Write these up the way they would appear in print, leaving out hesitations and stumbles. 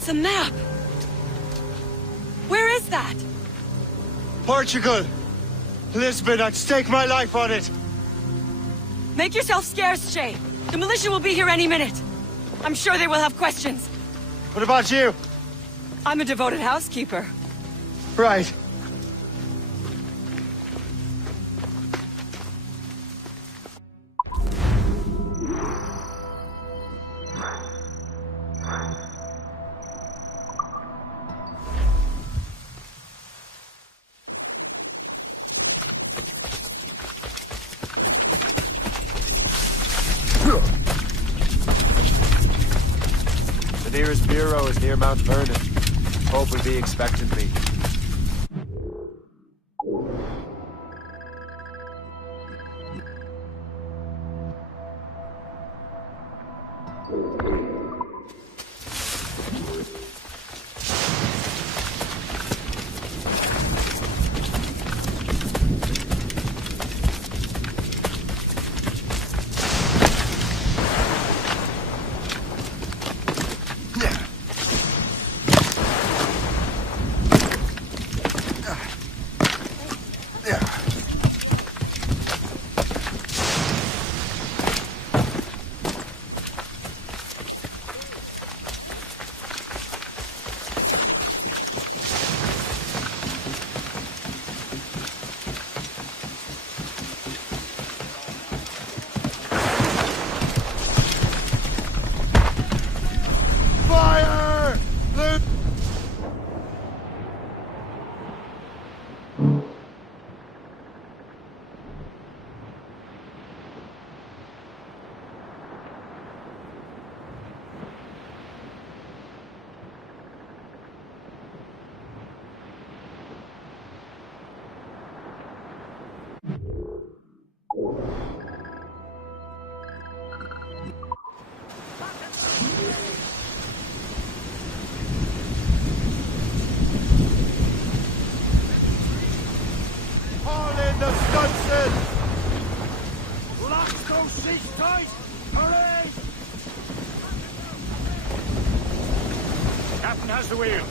It's a map! Where is that? Portugal! Lisbon, I'd stake my life on it! Make yourself scarce, Shay. The militia will be here any minute. I'm sure they will have questions. What about you? I'm a devoted housekeeper. Right. The nearest bureau is near Mount Vernon. Pope will be expecting me. The Stunson! Lock those seats tight! Hurry! Captain has the wheel.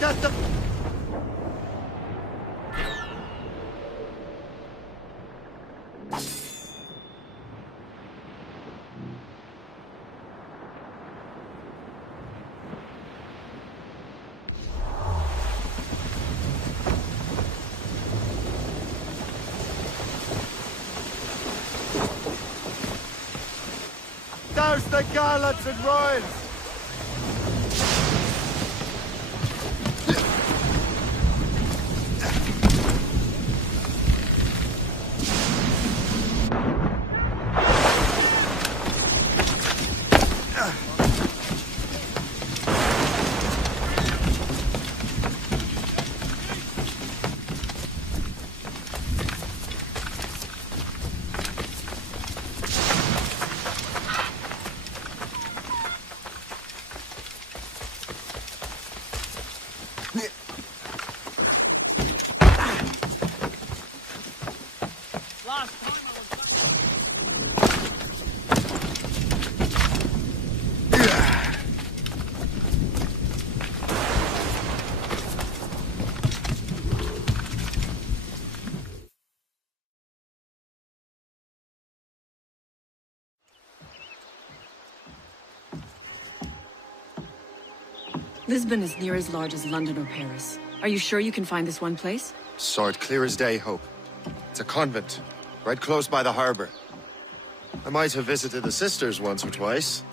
Get the... Douse the gallants and royals! Lisbon is near as large as London or Paris. Are you sure you can find this one place? Saw it clear as day, Hope. It's a convent, right close by the harbor. I might have visited the sisters once or twice.